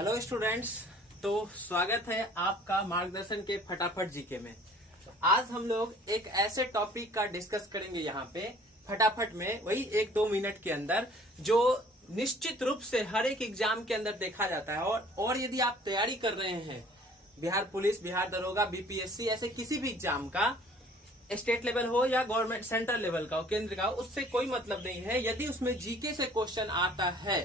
Hello students. तो स्वागत है आपका मार्गदर्शन के फटाफट जीके में। आज हम लोग एक ऐसे टॉपिक का डिस्कस करेंगे यहाँ पे फटाफट में, वही 1-2 मिनट के अंदर, जो निश्चित रूप से हर एक एग्जाम के अंदर देखा जाता है। और यदि आप तैयारी कर रहे हैं बिहार पुलिस, बिहार दरोगा, बीपीएससी, ऐसे किसी भी एग्जाम का, स्टेट लेवल हो या गवर्नमेंट सेंट्रल लेवल का हो, केंद्र का, उससे कोई मतलब नहीं है। यदि उसमें जीके से क्वेश्चन आता है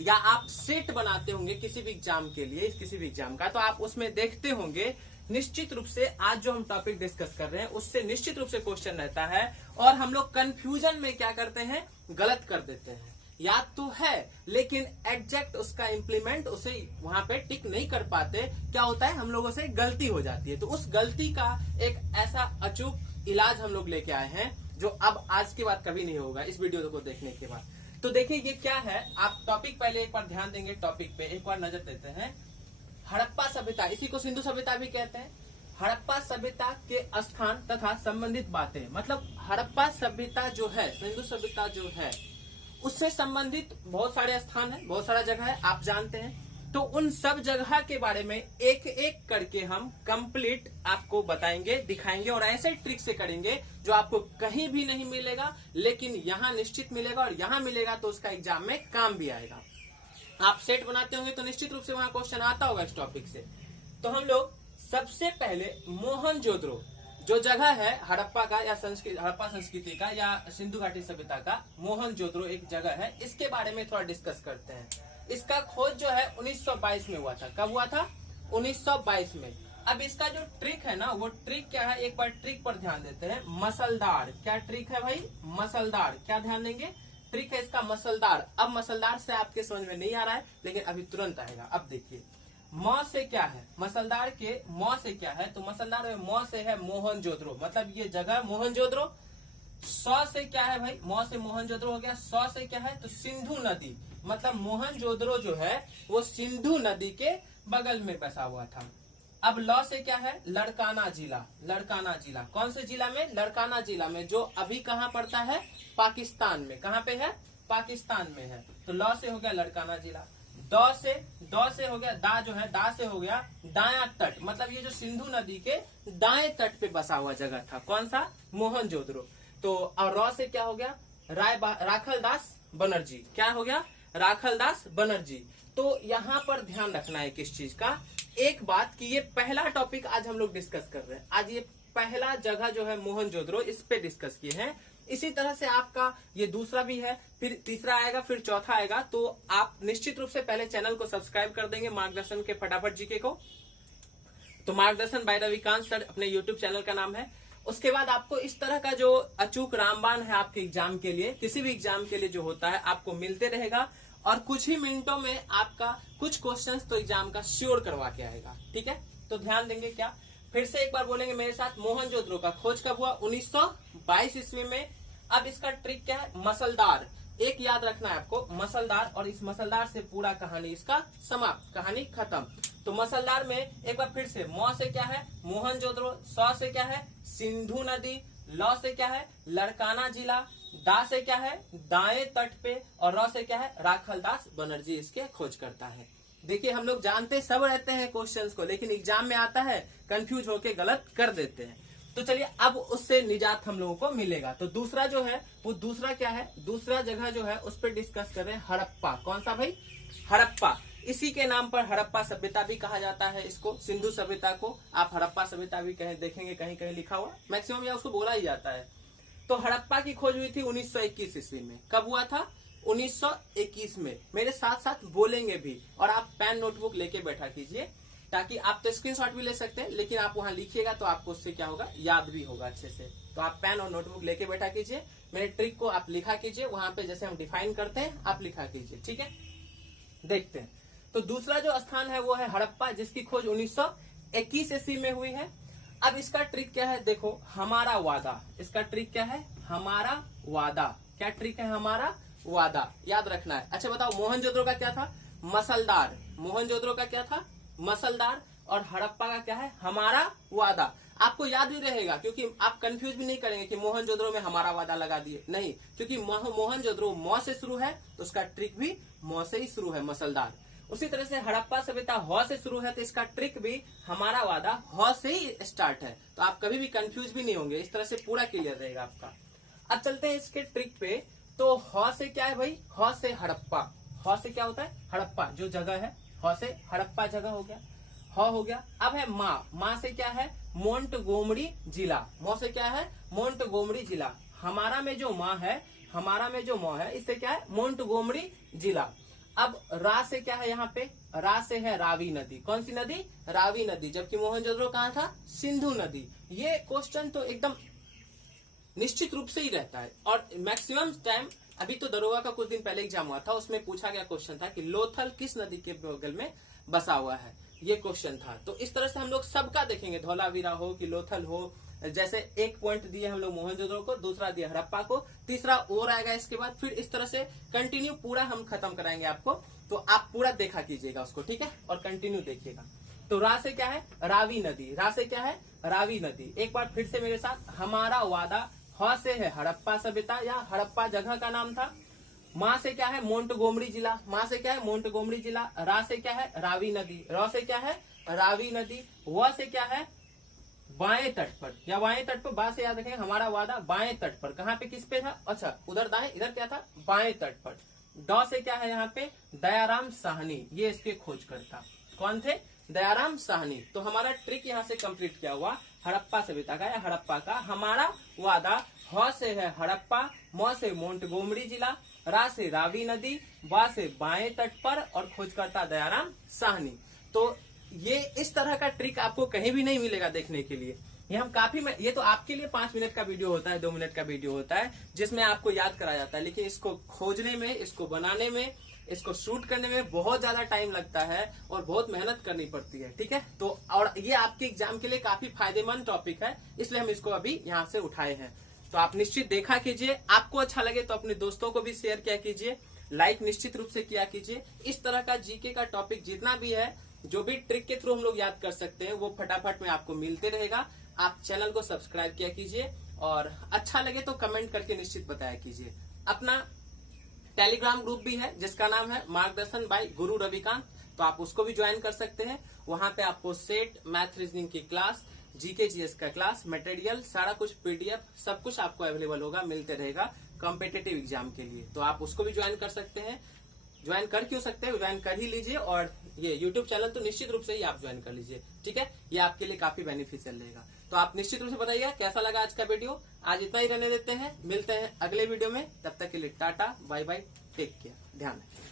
या आप सेट बनाते होंगे किसी भी एग्जाम के लिए, किसी भी एग्जाम का, तो आप उसमें देखते होंगे निश्चित रूप से आज जो हम टॉपिक डिस्कस कर रहे हैं उससे निश्चित रूप से क्वेश्चन रहता है। और हम लोग कंफ्यूजन में क्या करते हैं, गलत कर देते हैं। याद तो है लेकिन एग्जैक्ट उसका इम्प्लीमेंट उसे वहां पे टिक नहीं कर पाते। क्या होता है, हम लोगों से गलती हो जाती है। तो उस गलती का एक ऐसा अचूक इलाज हम लोग लेके आए हैं जो अब आज के बाद कभी नहीं होगा, इस वीडियो को देखने के बाद। तो देखिए ये क्या है। आप टॉपिक पहले एक बार ध्यान देंगे, टॉपिक पे एक बार नजर देते हैं। हड़प्पा सभ्यता, इसी को सिंधु सभ्यता भी कहते हैं। हड़प्पा सभ्यता के स्थान तथा संबंधित बातें, मतलब हड़प्पा सभ्यता जो है, सिंधु सभ्यता जो है, उससे संबंधित बहुत सारे स्थान है, बहुत सारा जगह है, आप जानते हैं। तो उन सब जगह के बारे में एक एक करके हम कंप्लीट आपको बताएंगे, दिखाएंगे, और ऐसे ट्रिक से करेंगे जो आपको कहीं भी नहीं मिलेगा, लेकिन यहाँ निश्चित मिलेगा, और यहाँ मिलेगा तो उसका एग्जाम में काम भी आएगा। आप सेट बनाते होंगे तो निश्चित रूप से वहां क्वेश्चन आता होगा इस टॉपिक से। तो हम लोग सबसे पहले मोहनजोदड़ो जो जगह है हड़प्पा का, या हड़प्पा संस्कृति का, या सिंधु घाटी सभ्यता का, मोहनजोदड़ो एक जगह है, इसके बारे में थोड़ा डिस्कस करते हैं। इसका खोज जो है 1922 में हुआ था। कब हुआ था? 1922 में। अब इसका जो ट्रिक है ना, वो ट्रिक क्या है, एक बार ट्रिक पर ध्यान देते हैं। मसलदार, क्या ट्रिक है भाई? मसलदार। क्या ध्यान देंगे? ट्रिक है इसका मसलदार। अब मसलदार से आपके समझ में नहीं आ रहा है, लेकिन अभी तुरंत आएगा। अब देखिए म से क्या है, मसलदार के म से क्या है, तो मसलदार में म से है मोहनजोदड़ो, मतलब ये जगह मोहनजोदड़ो। स से क्या है भाई, म से मोहनजोदड़ो हो गया। स से क्या है, तो सिंधु नदी, मतलब मोहनजोदड़ो जो है वो सिंधु नदी के बगल में बसा हुआ था। अब ल से क्या है, लड़काना जिला। लड़काना जिला कौन से जिला में? लड़काना जिला में, जो अभी कहाँ पड़ता है? पाकिस्तान में। कहाँ पे है? पाकिस्तान में है। तो ल से हो गया लड़काना जिला। द से हो गया, दा जो है, दा से हो गया दाया तट, मतलब ये जो सिंधु नदी के दाएं तट पे बसा हुआ जगह था। कौन सा? मोहनजोदड़ो। तो और र से क्या हो गया? राखलदास बनर्जी। क्या हो गया? राखलदास बनर्जी। तो यहाँ पर ध्यान रखना है किस चीज का, एक बात कि ये पहला टॉपिक आज हम लोग डिस्कस कर रहे हैं। आज ये पहला जगह जो है मोहनजोदड़ो, इस पे डिस्कस किए हैं। इसी तरह से आपका ये दूसरा भी है, फिर तीसरा आएगा, फिर चौथा आएगा। तो आप निश्चित रूप से पहले चैनल को सब्सक्राइब कर देंगे, मार्गदर्शन के फटाफट जीके को। तो मार्गदर्शन बाय रविकांत सर अपने यूट्यूब चैनल का नाम है। उसके बाद आपको इस तरह का जो अचूक रामबाण है आपके एग्जाम के लिए, किसी भी एग्जाम के लिए जो होता है, आपको मिलते रहेगा। और कुछ ही मिनटों में आपका कुछ क्वेश्चंस तो एग्जाम का श्योर करवा के आएगा। ठीक है, तो ध्यान देंगे। क्या फिर से एक बार बोलेंगे मेरे साथ, मोहनजोदड़ो का खोज कब हुआ? 1922 ईस्वी में। अब इसका ट्रिक क्या है? मसलदार। एक याद रखना है आपको, मसलदार, और इस मसलदार से पूरा कहानी इसका समाप्त, कहानी खत्म। तो मसलदार में एक बार फिर से, म से क्या है? मोहनजोदड़ो। स से क्या है? सिंधु नदी। ल से क्या है? लड़काना जिला। दा से क्या है? दाएं तट पे। और र से क्या है? राखलदास बनर्जी इसके खोज करता है। देखिए हम लोग जानते सब रहते हैं क्वेश्चंस को, लेकिन एग्जाम में आता है कंफ्यूज होके गलत कर देते हैं। तो चलिए अब उससे निजात हम लोगों को मिलेगा। तो दूसरा जो है वो दूसरा क्या है, दूसरा जगह जो है उस पर डिस्कस कर रहे हैं, हड़प्पा। कौन सा भाई? हड़प्पा। इसी के नाम पर हड़प्पा सभ्यता भी कहा जाता है इसको, सिंधु सभ्यता को आप हड़प्पा सभ्यता भी देखेंगे कहीं कहीं लिखा हुआ, मैक्सिमम या उसको बोला ही जाता है। तो हड़प्पा की खोज हुई थी 1921 ईस्वी में। कब हुआ था? 1921 में। मेरे साथ साथ बोलेंगे भी, और आप पेन नोटबुक लेके बैठा कीजिए, ताकि आप तो स्क्रीनशॉट भी ले सकते हैं, लेकिन आप वहां लिखिएगा तो आपको उससे क्या होगा, याद भी होगा अच्छे से। तो आप पेन और नोटबुक लेके बैठा कीजिए, मेरे ट्रिक को आप लिखा कीजिए, वहां पे जैसे हम डिफाइन करते हैं आप लिखा कीजिए। ठीक है, देखते हैं। तो दूसरा जो स्थान है वो है हड़प्पा, जिसकी खोज 1921 ईस्वी में हुई है। अब इसका ट्रिक क्या है, देखो, हमारा वादा। इसका ट्रिक क्या है? हमारा वादा। क्या ट्रिक है? हमारा वादा, याद रखना है। अच्छा बताओ, मोहनजोदड़ो का क्या था? मसलदार। मोहनजोदड़ो का क्या था? मसलदार। और हड़प्पा का क्या है? हमारा वादा। आपको याद भी रहेगा, क्योंकि आप कंफ्यूज भी नहीं करेंगे कि मोहनजोदड़ो में हमारा वादा लगा दिए, नहीं, क्योंकि मोहनजोदड़ो म से शुरू है, तो उसका ट्रिक भी म से ही शुरू है, मसलदार। उसी तरह से हड़प्पा सभ्यता ह से शुरू है, तो इसका ट्रिक भी हमारा वादा ह से ही स्टार्ट है, तो आप कभी भी कंफ्यूज भी नहीं होंगे, इस तरह से पूरा क्लियर रहेगा आपका। अब चलते हैं इसके ट्रिक पे। तो ह से क्या है भाई, ह से हड़प्पा, ह से क्या होता है हड़प्पा जो जगह है, ह से हड़प्पा जगह हो गया, ह हो गया। अब है माँ, माँ से क्या है मोंटगोमरी जिला, मौ से क्या है मोंटगोमरी जिला, हमारा में जो माँ है, हमारा में जो माँ है इससे क्या है मोंटगोमरी जिला। अब रा से क्या है यहाँ पे, रा से है रावी नदी, कौन सी नदी रावी नदी, जबकि मोहनजोदड़ो कहाँ था सिंधु नदी। ये क्वेश्चन तो एकदम निश्चित रूप से ही रहता है, और मैक्सिमम टाइम अभी तो दरोगा का कुछ दिन पहले एग्जाम हुआ था, उसमें पूछा गया क्वेश्चन था कि लोथल किस नदी के बगल में बसा हुआ है, ये क्वेश्चन था। तो इस तरह से हम लोग सबका देखेंगे, धौलावीरा हो कि लोथल हो, जैसे एक पॉइंट दिए हम लोग मोहनजोदड़ो को, दूसरा दिया हड़प्पा को, तीसरा और आएगा इसके बाद, फिर इस तरह से कंटिन्यू पूरा हम खत्म कराएंगे आपको। तो आप पूरा देखा कीजिएगा उसको, ठीक है, और कंटिन्यू देखिएगा। तो रा से क्या है रावी नदी, रा से क्या है रावी नदी। एक बार फिर से मेरे साथ, हमारा वादा, ह से है हड़प्पा सभ्यता या हड़प्पा जगह का नाम था, माँ से क्या है मोंटगोमरी जिला, माँ से क्या है मोंटगोमरी जिला, रा से क्या है रावी नदी, र से क्या है रावी नदी, व से क्या है बाएं तट पर या बाएं तट पर, बा से याद रखेंगे हमारा वादा बाएं तट पर, कहाँ पे किस पे था, अच्छा उधर दाएं, इधर क्या था बाएं तट पर। ड से क्या है यहाँ पे दयाराम साहनी, ये इसके खोज करता कौन थे दयाराम साहनी। तो हमारा ट्रिक यहाँ से कंप्लीट किया हुआ हड़प्पा सभ्यता का या हड़प्पा का। हमारा वादा ह से है हड़प्पा, म से मोंटगोमरी जिला, रा से रावी नदी, वा से बाएं तट पर, और खोज करता दयाराम साहनी। तो ये इस तरह का ट्रिक आपको कहीं भी नहीं मिलेगा देखने के लिए। ये हम काफी ये तो आपके लिए 5 मिनट का वीडियो होता है, 2 मिनट का वीडियो होता है, जिसमें आपको याद कराया जाता है, लेकिन इसको खोजने में, इसको बनाने में, इसको शूट करने में बहुत ज्यादा टाइम लगता है और बहुत मेहनत करनी पड़ती है, ठीक है। तो और ये आपके एग्जाम के लिए काफी फायदेमंद टॉपिक है, इसलिए हम इसको अभी यहाँ से उठाए हैं। तो आप निश्चित देखा कीजिए, आपको अच्छा लगे तो अपने दोस्तों को भी शेयर किया कीजिए, लाइक निश्चित रूप से किया कीजिए। इस तरह का जीके का टॉपिक जितना भी है, जो भी ट्रिक के थ्रू हम लोग याद कर सकते हैं, वो फटाफट में आपको मिलते रहेगा। आप चैनल को सब्सक्राइब किया कीजिए, और अच्छा लगे तो कमेंट करके निश्चित बताया कीजिए। अपना टेलीग्राम ग्रुप भी है जिसका नाम है मार्गदर्शन बाय गुरु रविकांत, तो आप उसको भी ज्वाइन कर सकते हैं। वहां पे आपको सेट, मैथ, रीजनिंग की क्लास, जीके जीएस का क्लास, मटेरियल, सारा कुछ पीडीएफ, सब कुछ आपको अवेलेबल होगा, मिलते रहेगा कॉम्पिटिटिव एग्जाम के लिए। तो आप उसको भी ज्वाइन कर सकते हैं। ज्वाइन कर क्यों सकते हैं, ज्वाइन कर ही लीजिए, और ये यूट्यूब चैनल तो निश्चित रूप से ही आप ज्वाइन कर लीजिए, ठीक है। ये आपके लिए काफी बेनिफिशियल रहेगा। तो आप निश्चित रूप से बताइएगा कैसा लगा आज का वीडियो। आज इतना ही रहने देते हैं, मिलते हैं अगले वीडियो में, तब तक के लिए tata bye bye, take care, ध्यान रखिए।